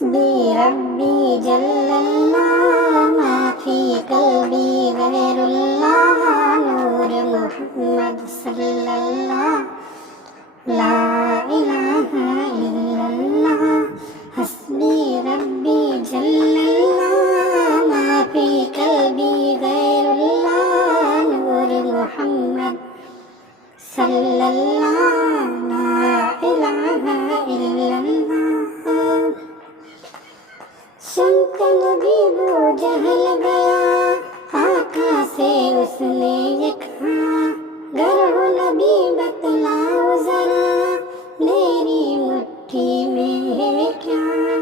حسبی ربی جل اللہ ما فی قلبی غیر اللہ نور محمد صلی اللہ لا الہ الا اللہ حسبی ربی جل اللہ ما فی قلبی غیر اللہ نور محمد صلی اللہ لا الہ الا اللہ سنت نبی بو جہل گیا آقا سے اس نے یہ کہا گر ہو نبی بتلاؤ ذرا میری مٹھی میں ہے کیا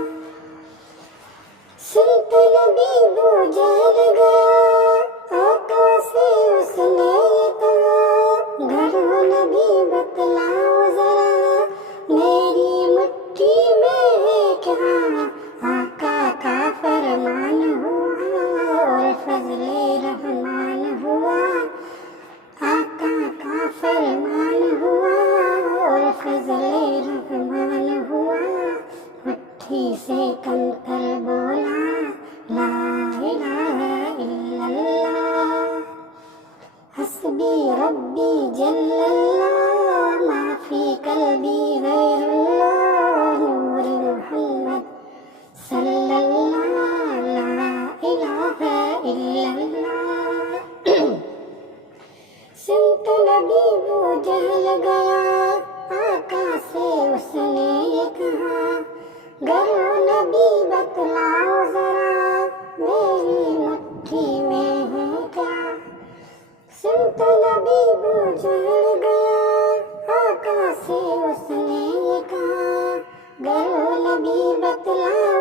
سنت نبی بو جہل گیا آقا سے اس نے یہ کہا گر ہو نبی بتلاؤ ذرا میری مٹھی میں ہے کیا آقا کا فرمان ہوا اور فضل رحمان ہوا آقا کا فرمان ہوا اور فضل رحمان ہوا مٹھی سے کن کر بولا لا الہ الا اللہ حسبی ربی جل اللہ ما فی قلبی غیر اللہ نور محمد صلی اللہ لا الہ الا اللہ سنت نبی وہ جہل گیا آقا سے اس نے یہ کہا گر نبی بتلاؤ ذرا میری مٹھی میں ہے کیا سنت نبی وہ جہل گیا آقا سے اس نے یہ کہا گر نبی بتلاؤ